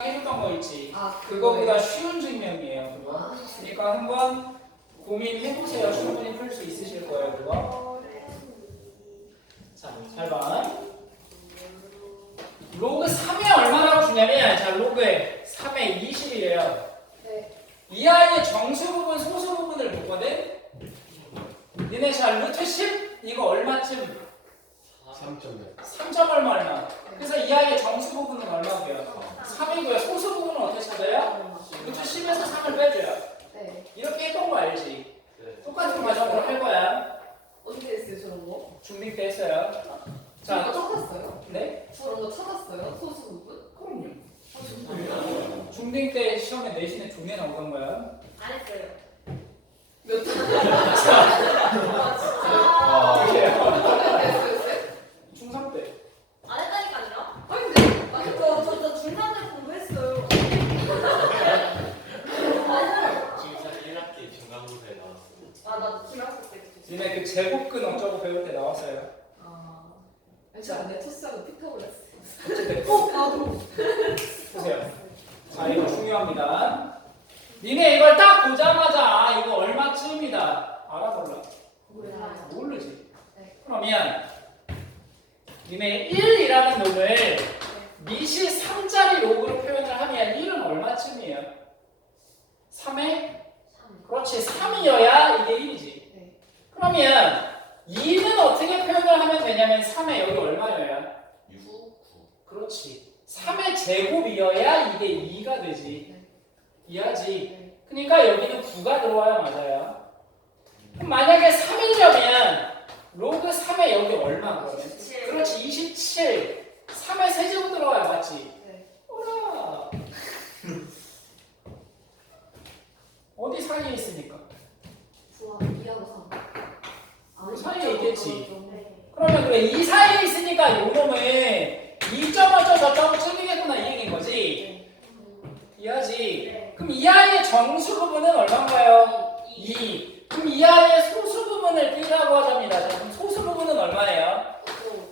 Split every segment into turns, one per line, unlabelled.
해줬던 거 있지.
아,
그거보다 쉬운 증명이에요. 그거.
아,
그러니까 한번 고민해보세요. 충분히 풀 수 있으실 거예요. 그거. 자, 잘 봐. 로그 3에 얼마라고 주냐면 자 로그에 3에 20이래요.
네.
이 아이의 정수 부분, 소수 부분을 보거든. 니네 자 루트 10 이거 얼마쯤?
3점이요.
3점 얼마 얼마. 그래서 이 아이의 정수 부분은 얼마고요? 3이고요. 소수 부분은 어떻게 찾아요? 루트 10에서 3을 빼줘요.
네.
이렇게 했던 거 알지?
네.
똑같은 과정으로 할 거야.
언제 했어요 저런 거?
중딩 때 했어요. 자,
거 찾았어요?
네?
저런 거 찾았어요? 소수 부분?
그럼요.
아 정말요?
중딩 때 시험에 내신에 종에 나오던 거야.
안 했어요.
몇 점?
아,
이렇게
했어요?
중3 때.
안 했다니까요.
아니 근데
아, 저, 저, 저 중간 때 공부했어요.
지금 사실 1학기 중간고사에 나왔어요.
아, 나 중학교 때.
니네 그 제곱근 어쩌고 배울 때 나왔어요.
아 제가 내 첫사는 피타고라스
어쨌든
어? 나도
보세요. 자, 이거 중요합니다. 니네 이걸 딱 보자마자 이거 얼마쯤이다. 알아 몰라?
몰라요
모르지.
네.
그러면 니네 1이라는 놈을 미시 3짜리 로그로 표현을 하면 1은 얼마쯤이에요? 3에? 그렇지 3이어야 이게 1이지
네.
그러면 2는 어떻게 표현을 하면 되냐면 3에 여기 얼마여야?
6, 9.
그렇지 3의 제곱이어야 이게 2가 되지
네.
이해하지?
네.
그러니까 여기는 9가 들어와야 맞아요 그럼 만약에 3이려면 로그 3에 여기 얼마 그러면?
27.
그렇지 27 3의 세제곱 들어와야 맞지?
네.
어라 어디 사이에 있으니까
좋아 2하고 3 아,
그 사이에 있겠지.
네.
그러면 그래 이 사이에 있으니까 요놈은 2점 어쩌고 저쩌고 쯤이겠구나 이 얘기인 거지 이해하지?
네.
그럼 이 아이의 정수 부분은 얼마인가요? 2 그럼 이 아이의 소수 부분을 B라고 하자입니다 부분은 얼마예요?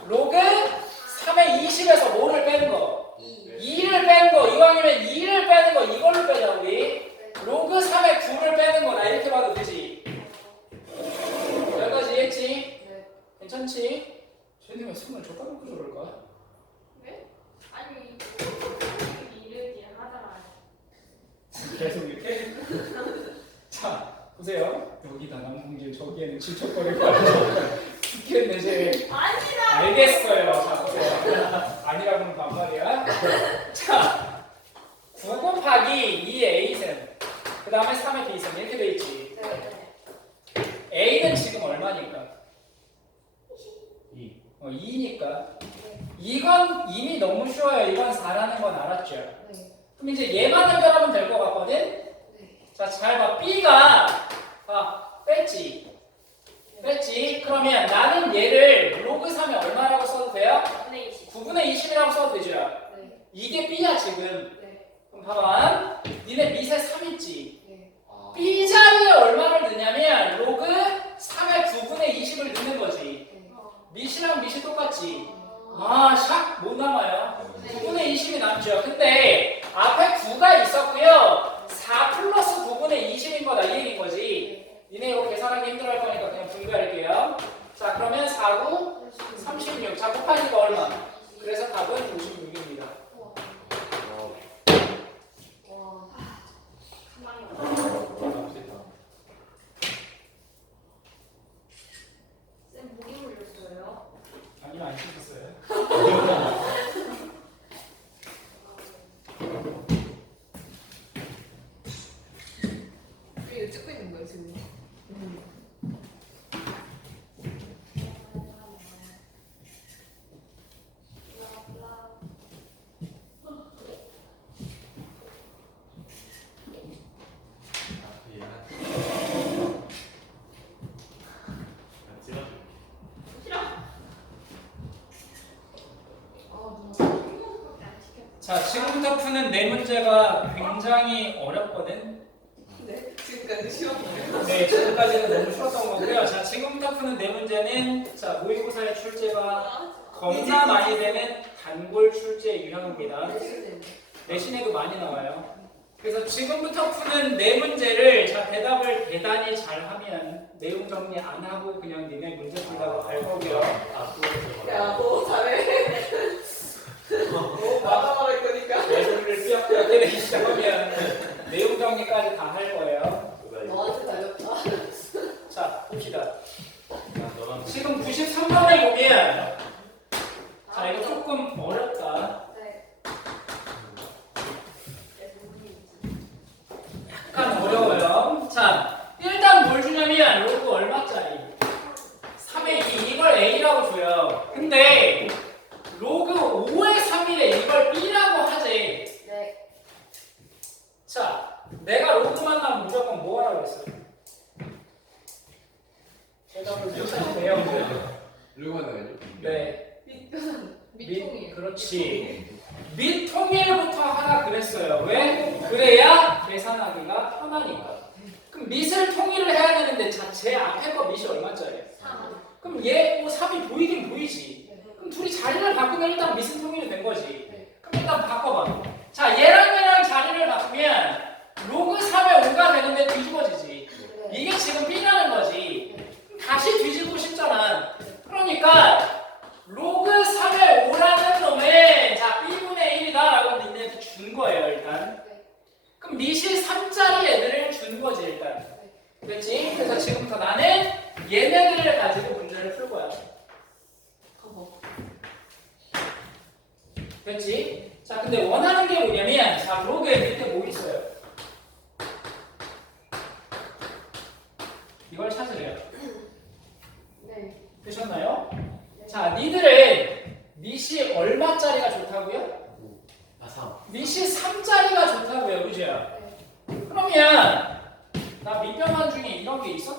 로그 3의 20에서 뭐를 빼는 거?
2
2를 빼는 거 이왕이면 2를 빼는 거 이걸로 빼자 우리 로그 3의 9를 빼는 거나 이렇게 봐도 되지 여기까지?
네.
괜찮지? 쟤네 왜 숨을 저 까놓고 저럴까?
아니, 이르기 하잖아요.
계속 이렇게? 자 보세요 여기다 남궁질 저기에는 질척거리고 죽겠네 쟤
아니다!
알겠어요 자 보세요 아니라고는 반말이야 자 9 곱하기 2a셈 그 다음에 3의 b셈 이렇게 돼 있지
네.
a는 지금 얼마니까?
2.
어, 2니까 이건 이미 너무 쉬워요 이건 4라는 건 알았죠
네.
그럼 이제 얘만 연결하면 될 것 같거든?
네.
자, 잘 봐. B가, 아, 뺐지. 뺐지. 그러면 나는 얘를 로그 3에 얼마라고 써도 돼요?
9분의 20.
9분의 20이라고 써도 되죠?
네.
이게 B야, 지금.
네.
그럼 봐봐. 니네 밑에 3 있지? 자, 지금부터 푸는 네 문제가 굉장히 어렵거든.
네, 지금까지 쉬웠네요.
네, 지금까지는 너무 쉬웠던 거고요. 자, 지금부터 푸는 네 문제는 자, 모의고사의 출제가 겁나 네, 네, 네. 많이 되는 단골 출제 유형입니다. 내신에도 많이 나와요. 그래서 지금부터 푸는 네 문제를 자 대답을 대단히 잘하면 내용 정리 안 하고 그냥 니네 문제 풀다가 갈 거고요.
야, 너 잘해.
배경에까지 다 할 거예요.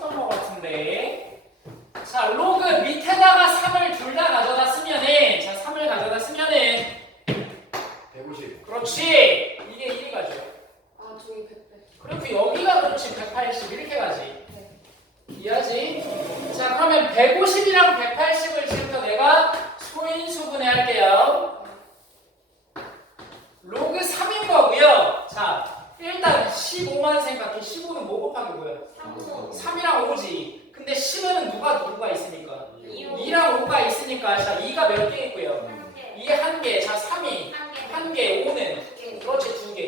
썼던 것 같은데. 자 로그 밑에다가 3을 둘 다 가져다 쓰면은 자 3을 가져다 쓰면은.
150
그렇지. 이게 1이 가죠.
아 저기 100.
그리고 여기가 그렇지. 180 이렇게 가지. 네. 이해하지? 자 그러면 150이랑 180을 지금부터 내가 소인수 분해할게요. 로그 3인 거고요. 자 일단 15만 생각해. 15는 뭐 곱하기 뭐야? 3이랑 5지. 근데 10에는 누가 누가 있으니까? 2랑 5가 있으니까 자 2가 몇 개 있고요. 2에 한 개. 자 3이
한 개.
5는 그렇지 두 개.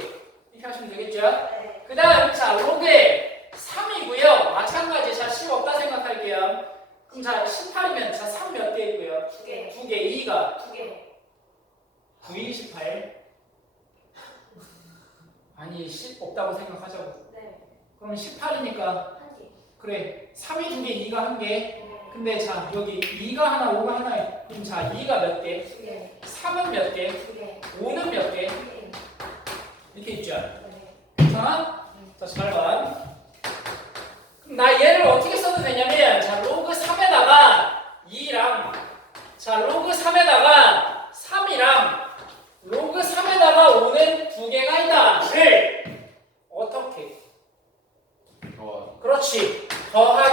이렇게 하시면 되겠죠?
네.
그 다음 자 로그에 3이고요. 마찬가지 자 10 없다 생각할게요. 그럼 자 18이면 자 3 몇 개 있고요?
두 개.
두 개. 2가
2개.
9, 28. 아니 10 없다고 생각하자고.
네.
그럼 18이니까
한 개.
그래 3이 두 개, 2가 한 개.
네.
근데 자 여기 2가 하나, 5가 하나야. 그럼 자 2가 몇 개?
두 개.
3은 몇 개?
두 개.
5는 몇 개?
세 개.
이렇게 있죠.
네.
자, 네. 자, 잘 봐. 그럼 나 얘를 어떻게 써도 되냐면 자 로그 3에다가 2랑 자 로그 3에다가 3이랑 로그 3에다가 5는 두 개가 있다.
네.
ขอให้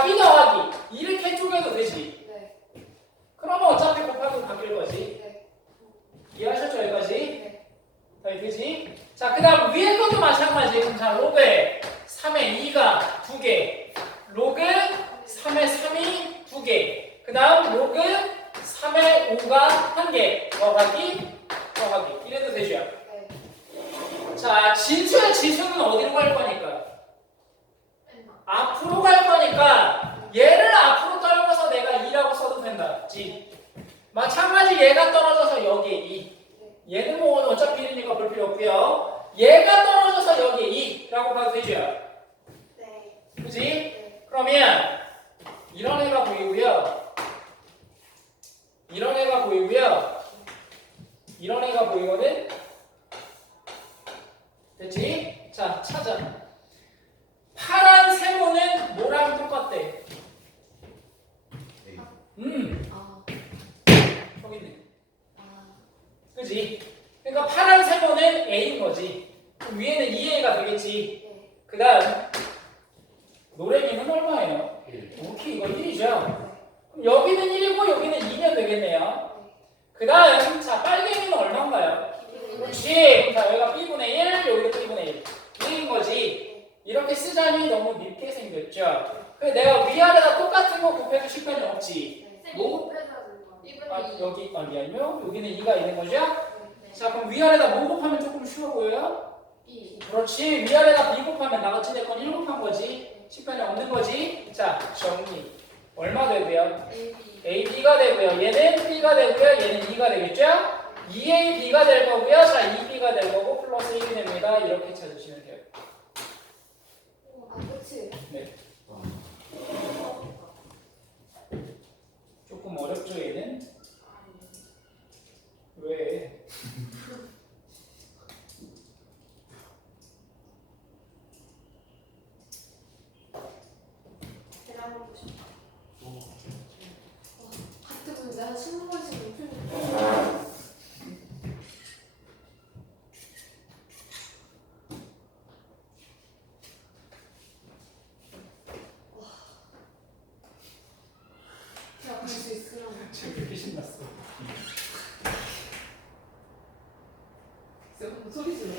신경 쓸 필요 없고요. 그 다음, 자, 빨갱이는 얼마인가요? 60. 자, 여기가 B분의 1, 여기가 B분의 1. 1인 거지. 이렇게 쓰자니 너무 밉게 생겼죠? 그래 내가 위아래다 똑같은 거 곱해도 실패는 없지. 뭐? 아, 여기, 아, 미안요 여기는 2가 있는 거죠? 자, 그럼 위아래다 뭐 곱하면 조금 쉬워 보여요? 그렇지. 위아래다 B 곱하면 나 같은 데건 1 곱한 거지. 실패는 없는 거지. 자, 정리. 얼마 돼야 돼요? A, B가 되고요. 얘는 B가 되고요. 얘는 2가 되겠죠? 2A, B가 될 거고요. 자, 2B가 될 거고 플러스 1이 됩니다. 이렇게 찾으시면 돼요. 조금 어렵죠, 얘는? 왜? 지금 그렇게 신났어.
쌤 소리 질러.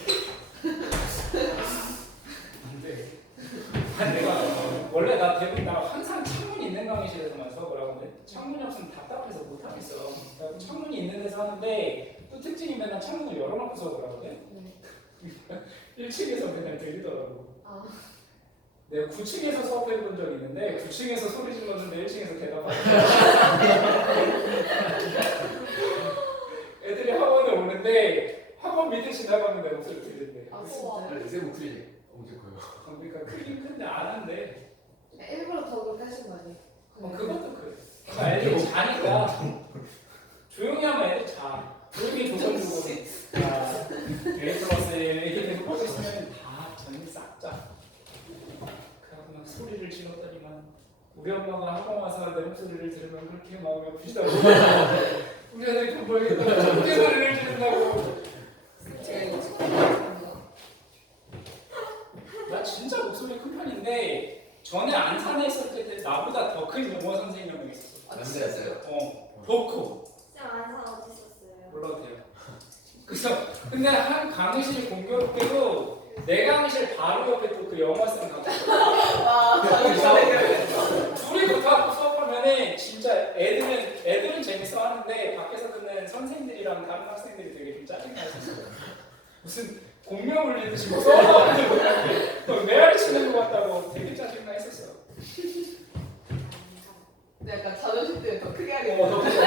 안 돼. 아니, 내가 원래 나 대부분 나 항상 창문 있는 강의실에서만 수업을 하거든. 창문이 없으면 답답해서 못 하겠어. 그래서 창문이 있는 데서 하는데 또 특징이 맨날 창문을 열어놓고 수업을 하거든. 1층에서 맨날 들리더라고. 내 가 9층에서 수업해 본 적이 있는데 9층에서 소리 질렀는데 1층에서 대답하고 애들이 학원에 오는데 학원 밑에 지나가면 내 목소리 들린대.
아 진짜.
쌤 목소리 엄청 커요.
그러니까 크긴 큰데 안 한대.
일부러 더 그렇게 하신 거 아니에요?
어, 그것도 그래. 그러니까 애들이 자니까 조용히 하면 애들 자. 조용히 조선 주고 자, A 플러스 이렇게 하고 있으면 다 전부 싹 자. 그래갖고 막 소리를 질렀더니만 우리 엄마가 학원 와서 내 목소리를 들으면 그렇게 마음이 아프시다고. 우리 애들이 돈 벌겠다고 소리를 지른다고.
제가 이거 처음
나 진짜 목소리 큰 편인데 전에 안산에 있을 때 나보다 더 큰 영어 선생님이 한 명 있었어.
남자였어요?
어, 더 커. 몰라도 돼요. 그래서 근데 한 강의실 공교롭게도 내 강의실 바로 옆에 또 그 영어쌤 가고
아,
그래서 둘이 붙어갖고 수업하면은 진짜 애들은 애들은 재밌어 하는데 밖에서 듣는 선생들이랑 다른 학생들이 되게 좀 짜증나 있었어요. 무슨 공명 뭐 수업하는데 뭐 메아리 치는 것 같다고 되게 짜증나 했었어.
약간 자존심 때문에 더 크게
어,
하겠다.
너무 좋아.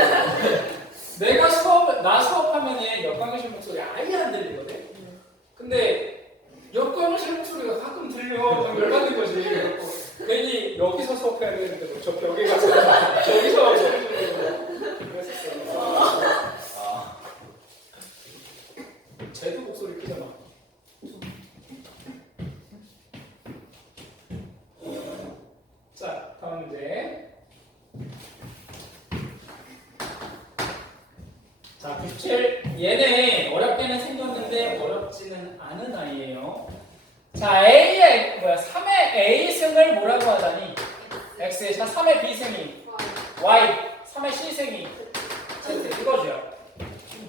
내가 수업 나 수업하면은 옆강의실 목소리 아예 안 들리거든. 근데 옆강의실 목소리가 가끔 들려. 좀 열받는 거지. 그래갖고 괜히 여기서 수업해야 되는데 뭐저 벽에 가서 저기서 소리 지르고 그랬었어.
아.
쟤도 목소리 크잖아. 자, 다음 문제. 자, 97. 얘는 어렵게는 생겼는데 어렵지는 않은 아이예요. 자, A의 뭐야? 3의 A 승을 뭐라고 하다니? X. 자, 3의 B 승이 Y. 3의 C 승이 Z. 이거죠.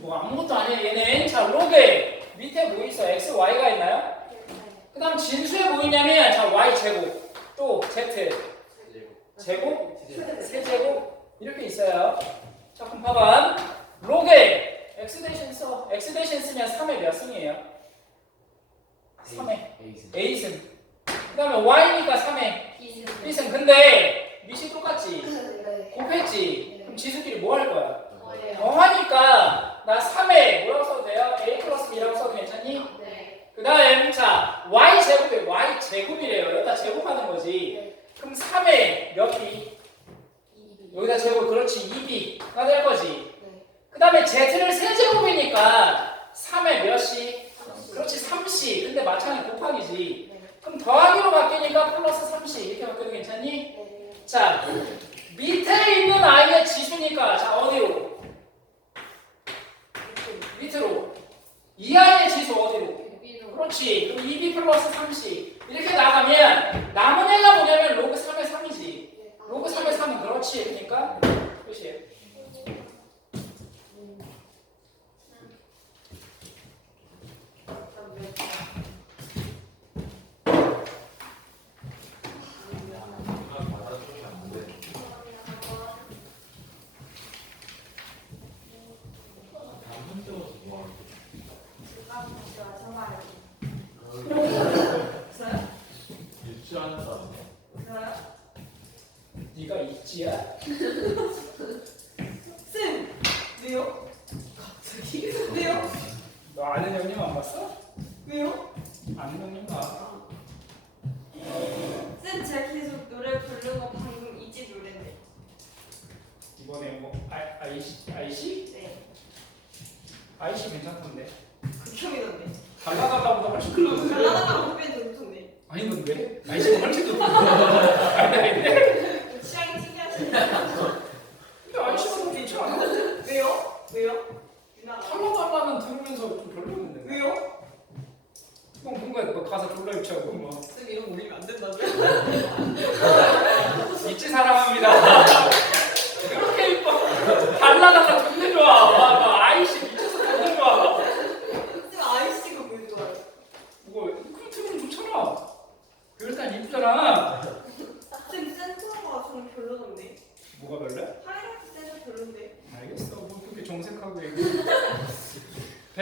뭐 아무것도 아니야. 얘는 자, 로그에 밑에 뭐 있어? X, Y가 있나요? 그 다음 진수에 뭐 있냐면 자, Y 제곱 또 Z 제곱 세제곱 이렇게 있어요. 자 그럼 봐봐. 로그에 x 대신 써. x 대신 쓰면 3의 몇 승이에요? 3의
에이스.
a승. 그 다음에 y니까 3의 b승. 근데 밑이 똑같지. 곱했지. 그럼 지수끼리 뭐 할 거야? 더하니까 IC? IC?
네.
IC 괜찮던데.
극혐이던데.
갈라달라보다 훨씬 큰데
갈라달라고 후배는 좋던데.
아니, 근데? IC가 훨씬
좋던데.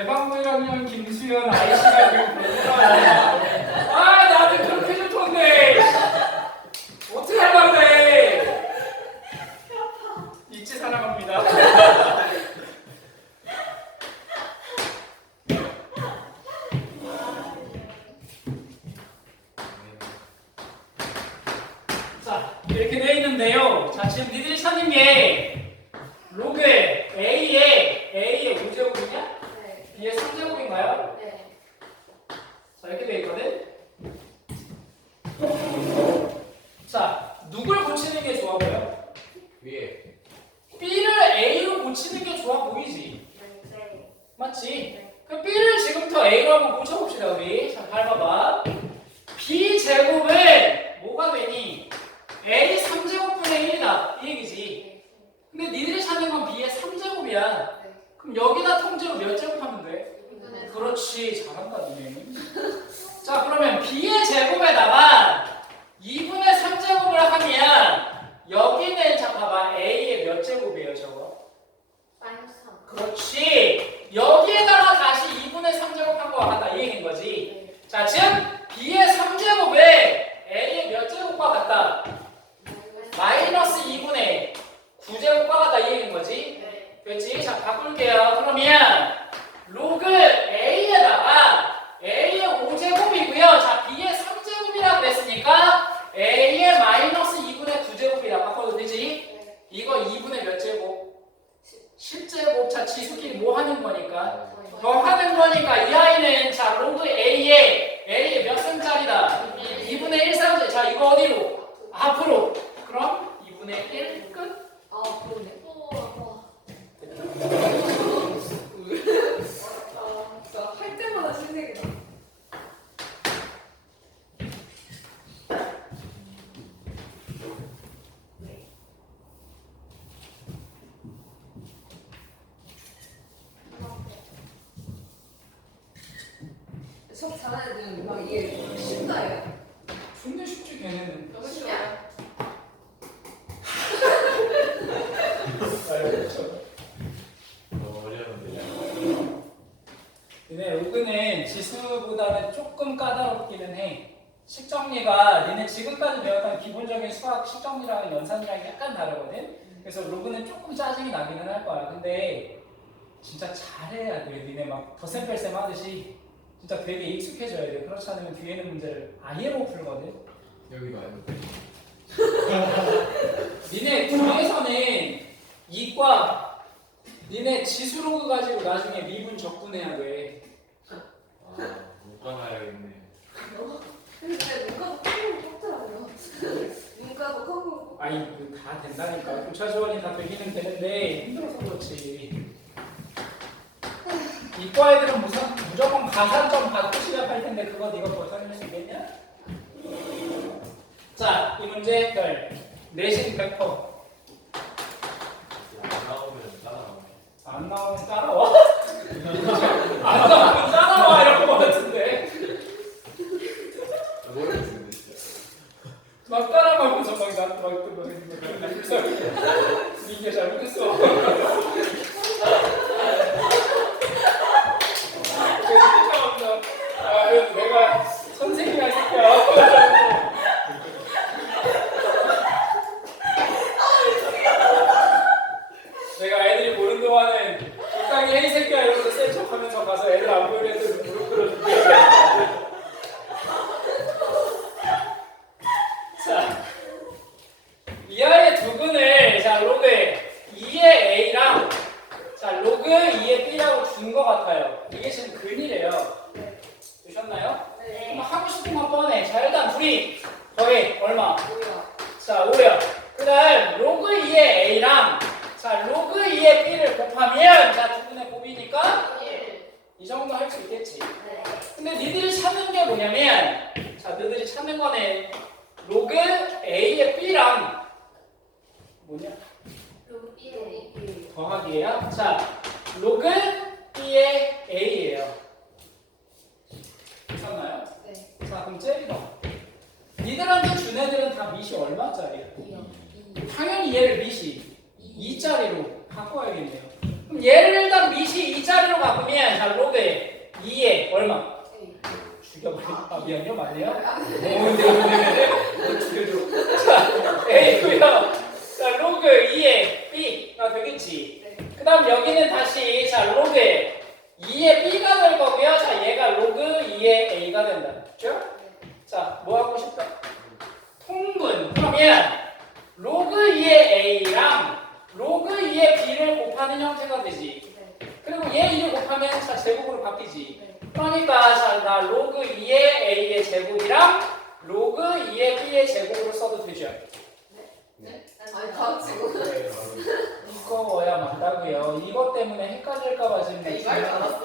대방문이라면 김수현 아이씨가 되고 한다 이 얘기인 거지. 자, 즉
자네들은 막 이게 쉽다요.
존나 쉽지 걔네는.
쉽냐? 근데
로그는 지수보다는 조금 까다롭기는 해. 식정리가 니네 지금까지 배웠던 기본적인 수학 식정리랑 연산이랑 약간 다르거든. 그래서 로그는 조금 짜증이 나기는 할 거야. 근데 진짜 잘해야 돼. 니네 막 덧셈뺄셈 하듯이. 진짜 되게 익숙해져야 돼. 그렇지 않으면 뒤에 있는 문제를 아예 못 풀거든.
여기 말고.
니네 중에서는 이과 니네 지수로그 가지고 나중에 미분 적분해야 돼.
아, 문과 가야겠네.
근데 문과도 커공 뽑더라고요. 문과도 커공.
아니 그 다 된다니까. 교차 지원이 다 되기는 되는데 힘들어서 그렇지. 이과 애들은 무슨 무조건 가산점 받고 시작할 텐데 그거 네가 벗어낼 수 있겠냐? 자, 이 문제 열. 내신 100%. 째리가. 니들한테 준 애들은 다 밑이 얼마짜리야?
2요.
당연히 얘를 밑이 2짜리로 바꿔야겠네요. 그럼 얘를 일단 밑이 2짜리로 바꾸면 자 로그에 2에 얼마? 죽여버려. 아 미안해요. 맞네요. 오, 네, 네, 네. 죽여줘. 자, A고요. 자, 로그 2에 B가 되겠지.
네.
그 다음 여기는 다시 자 로그에 2에 B가 될 거고요. 자, 얘가 로그 2에 A가 된다. 그죠? 자, 뭐 하고 싶다? 통분. 그러면 로그 2의 A랑 로그 2의 B를 곱하는 형태가 되지. 그리고 얘 2를 곱하면 자 제곱으로 바뀌지. 그러니까 자, 나 로그 2의 A의 제곱이랑 로그 2의 B의 제곱으로 써도 되죠.
아니 다 치고.
네, 바로.
이거야 맞다고요. 이것 때문에 헷갈릴까봐 지금
이말 줄 알았어.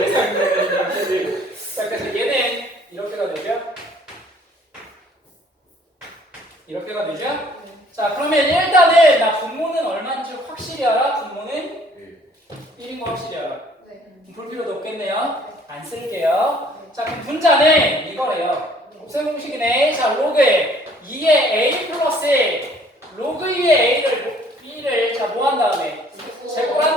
예상되는 자, 그래서 얘는 이렇게가 되죠. 이렇게가 되죠. 자, 그러면 일단은 나 분모는 얼마인지 확실히 알아? 분모는
네.
1인 거 확실히 알아.
네.
볼 필요도 없겠네요. 안 쓸게요. 자, 그럼 분자는 이거래요. 곱셈 공식이네. 자, 로그에 2의 a 플러스 로그 2의 a를 B를 자, 뭐한 다음에 제곱한